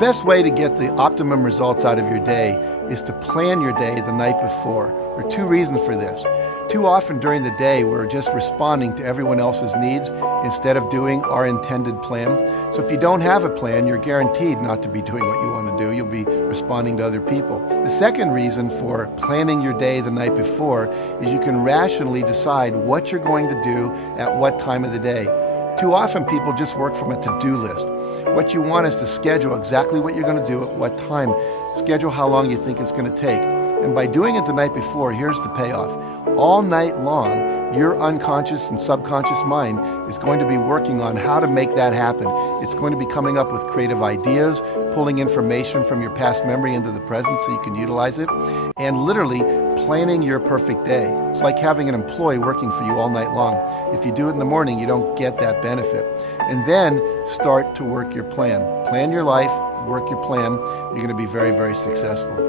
best way to get the optimum results out of your day is to plan your day the night before. There are two reasons for this. Too often during the day, we're just responding to everyone else's needs instead of doing our intended plan. So if you don't have a plan, you're guaranteed not to be doing what you want to do. You'll be responding to other people. The second reason for planning your day the night before is you can rationally decide what you're going to do at what time of the day. Too often people just work from a to-do list. What you want is to schedule exactly what you're going to do at what time. Schedule how long you think it's going to take. And by doing it the night before, here's the payoff. All night long, your unconscious and subconscious mind is going to be working on how to make that happen. It's going to be coming up with creative ideas, pulling information from your past memory into the present so you can utilize it, and literally planning your perfect day. It's like having an employee working for you all night long. If you do it in the morning, you don't get that benefit. And then start to work your plan. Plan your life, work your plan. You're going to be very, very successful.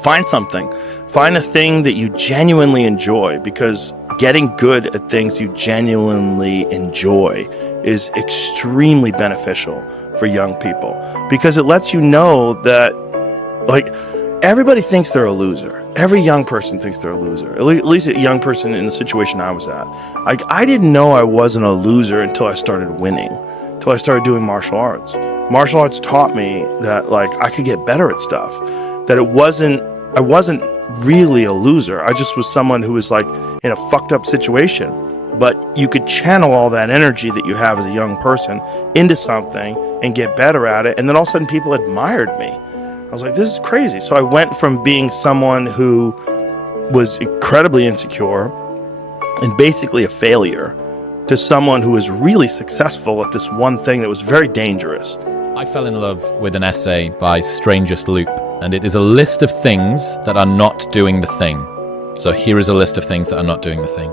Find something. Find a thing that you genuinely enjoy, because getting good at things you genuinely enjoy is extremely beneficial for young people, because it lets you know that, like, everybody thinks they're a loser. Every young person thinks they're a loser. At least a young person in the situation I was at. Like, I didn't know I wasn't a loser until I started winning, until I started doing martial arts. Martial arts taught me that, like, I could get better at stuff, that I wasn't really a loser. I just was someone who was, like, in a fucked up situation. But you could channel all that energy that you have as a young person into something and get better at it. And then all of a sudden people admired me. I was like, this is crazy. So I went from being someone who was incredibly insecure and basically a failure to someone who was really successful at this one thing that was very dangerous. I fell in love with an essay by Strangest Loop, and it is a list of things that are not doing the thing. So here is a list of things that are not doing the thing.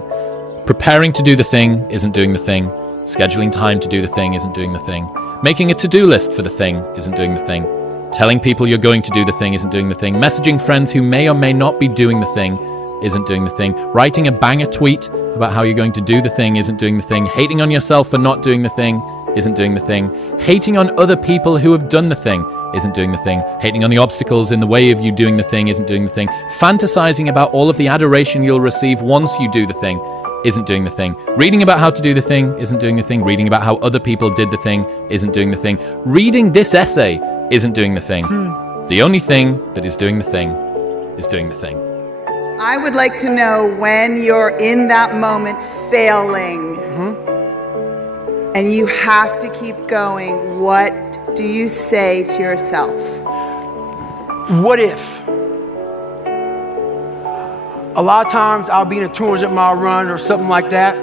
Preparing to do the thing isn't doing the thing. Scheduling time to do the thing isn't doing the thing. Making a to-do list for the thing isn't doing the thing. Telling people you're going to do the thing isn't doing the thing. Messaging friends who may or may not be doing the thing isn't doing the thing. Writing a banger tweet about how you're going to do the thing isn't doing the thing. Hating on yourself for not doing the thing isn't doing the thing. Hating on other people who have done the thing isn't doing the thing. Hating on the obstacles in the way of you doing the thing isn't doing the thing. Fantasizing about all of the adoration you'll receive once you do the thing isn't doing the thing. Reading about how to do the thing isn't doing the thing. Reading about how other people did the thing isn't doing the thing. Reading this essay isn't doing the thing. The only thing that is doing the thing is doing the thing. I would like to know, when you're in that moment failing and you have to keep going, what do you say to yourself? What if? A lot of times I'll be in a 200-mile run or something like that,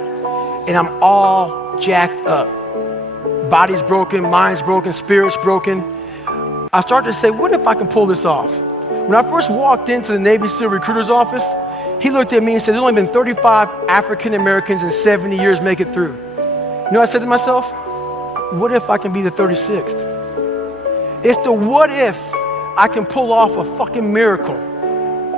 and I'm all jacked up. Body's broken, mind's broken, spirit's broken. I start to say, what if I can pull this off? When I first walked into the Navy SEAL recruiter's office, he looked at me and said, there's only been 35 African Americans in 70 years make it through. You know what I said to myself? What if I can be the 36th? It's the what if I can pull off a fucking miracle.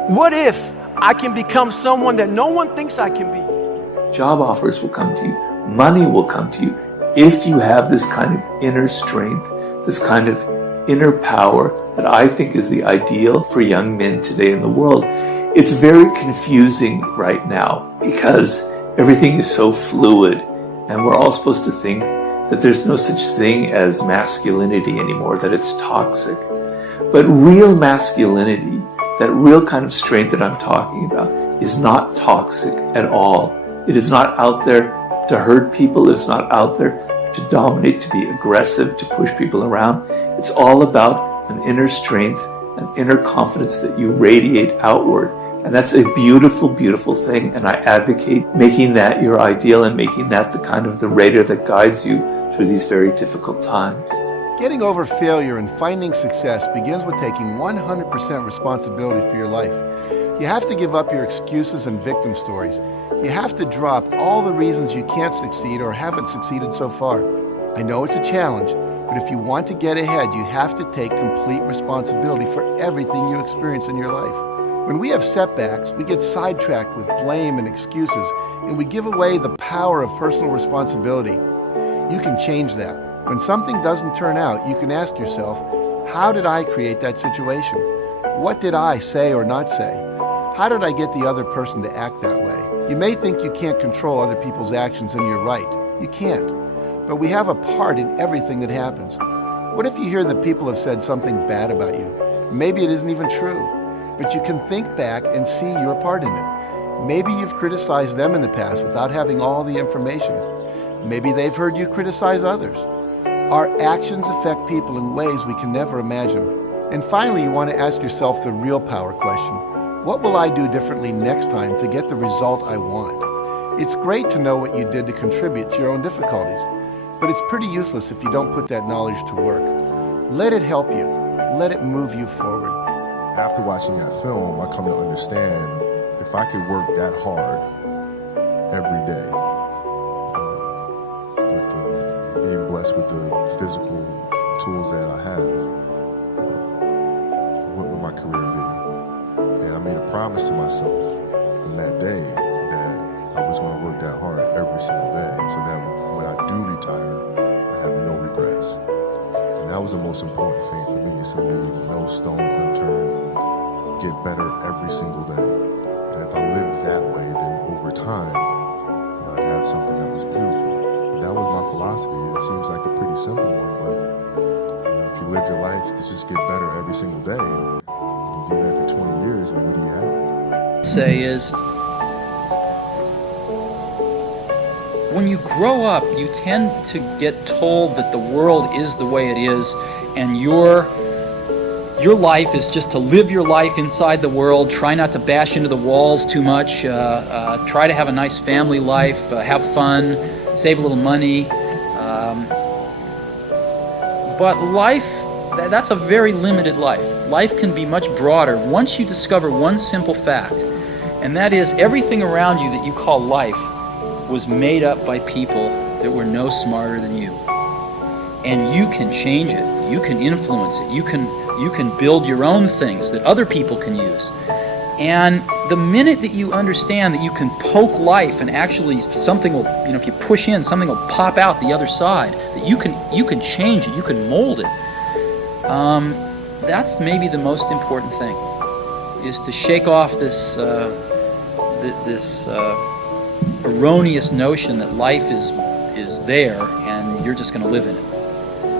What if I can become someone that no one thinks I can be? Job offers will come to you. Money will come to you if you have this kind of inner strength, this kind of inner power that I think is the ideal for young men today in the world. It's very confusing right now because everything is so fluid, and we're all supposed to think that there's no such thing as masculinity anymore, that it's toxic. But real masculinity, that real kind of strength that I'm talking about, is not toxic at all. It is not out there to hurt people. It's not out there to dominate, to be aggressive, to push people around. It's all about an inner strength, an inner confidence that you radiate outward. And that's a beautiful, beautiful thing. And I advocate making that your ideal and making that the kind of the radar that guides you through these very difficult times. Getting over failure and finding success begins with taking 100% responsibility for your life. You have to give up your excuses and victim stories. You have to drop all the reasons you can't succeed or haven't succeeded so far. I know it's a challenge, but if you want to get ahead, you have to take complete responsibility for everything you experience in your life. When we have setbacks, we get sidetracked with blame and excuses, and we give away the power of personal responsibility. You can change that. When something doesn't turn out, you can ask yourself, how did I create that situation? What did I say or not say? How did I get the other person to act that way? You may think you can't control other people's actions and you're right. You can't. But we have a part in everything that happens. What if you hear that people have said something bad about you? Maybe it isn't even true, but you can think back and see your part in it. Maybe you've criticized them in the past without having all the information. Maybe they've heard you criticize others. Our actions affect people in ways we can never imagine. And finally, you want to ask yourself the real power question. What will I do differently next time to get the result I want? It's great to know what you did to contribute to your own difficulties, but it's pretty useless if you don't put that knowledge to work. Let it help you. Let it move you forward. After watching that film, I come to understand if I could work that hard every day, being blessed with the physical tools that I have, what would my career be? And I made a promise to myself from that day that I was going to work that hard every single day so that when I do retire, I have no regrets. And that was the most important thing for me, is to leave no stone unturned, get better every single day. And if I lived that way, then over time, I'd have something that was beautiful. That was my philosophy. It seems like a pretty simple one, but if you live your life to just get better every single day, and you do that for 20 years, then what do you have? Say is, when you grow up, you tend to get told that the world is the way it is, and your life is just to live your life inside the world, try not to bash into the walls too much, try to have a nice family life, have fun, save a little money. But life, that's a very limited life. Life can be much broader once you discover one simple fact, and that is everything around you that you call life was made up by people that were no smarter than you. And you can change it. You can influence it. You can build your own things that other people can use. And the minute that you understand that you can poke life and actually something will, if you push in, something will pop out the other side, that you can change it, you can mold it. That's maybe the most important thing, is to shake off this erroneous notion that life is there and you're just going to live in it,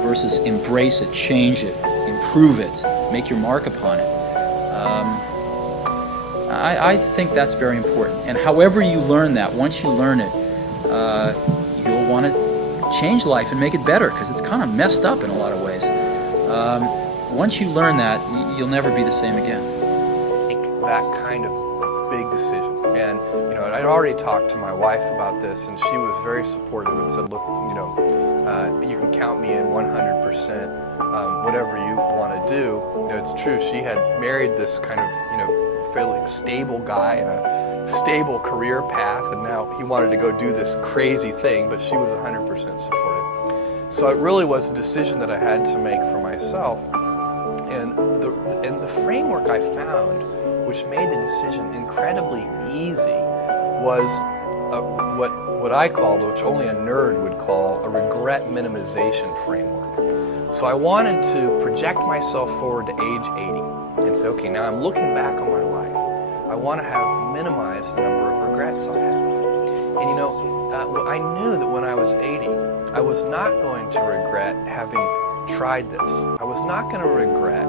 versus embrace it, change it, improve it, make your mark upon it. I think that's very important. And however you learn that, once you learn it, you'll want to change life and make it better, because it's kind of messed up in a lot of ways. Once you learn that, you'll never be the same again. That kind of big decision. And, I'd already talked to my wife about this, and she was very supportive and said, look, you can count me in 100%, whatever you want to do. It's true, she had married this kind of, fairly stable guy in a stable career path, and now he wanted to go do this crazy thing, but she was 100% supportive. So it really was a decision that I had to make for myself. And the framework I found, which made the decision incredibly easy, was what I called, which only a nerd would call, a regret minimization framework. So I wanted to project myself forward to age 80 and say, okay, now I'm looking back on my life. I want to have minimized the number of regrets I have. And I knew that when I was 80, I was not going to regret having tried this. I was not going to regret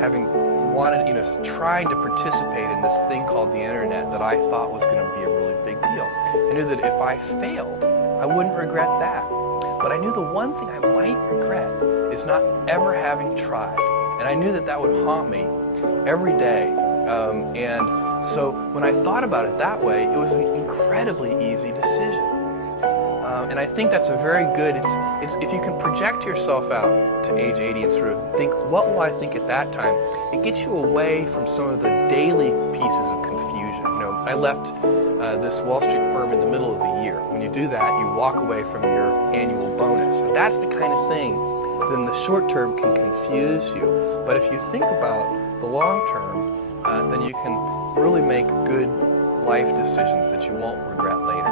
having wanted, trying to participate in this thing called the internet that I thought was going to be a really big deal. I knew that if I failed, I wouldn't regret that. But I knew the one thing I might regret is not ever having tried. And I knew that that would haunt me every day. And so when I thought about it that way, it was an incredibly easy decision. And I think that's a very good, it's if you can project yourself out to age 80 and sort of think, what will I think at that time? It gets you away from some of the daily pieces of confusion. I left this Wall Street firm in the middle of the year. When you do that, you walk away from your annual bonus. And that's the kind of thing that in the short term can confuse you. But if you think about the long term, then you can really make good life decisions that you won't regret later.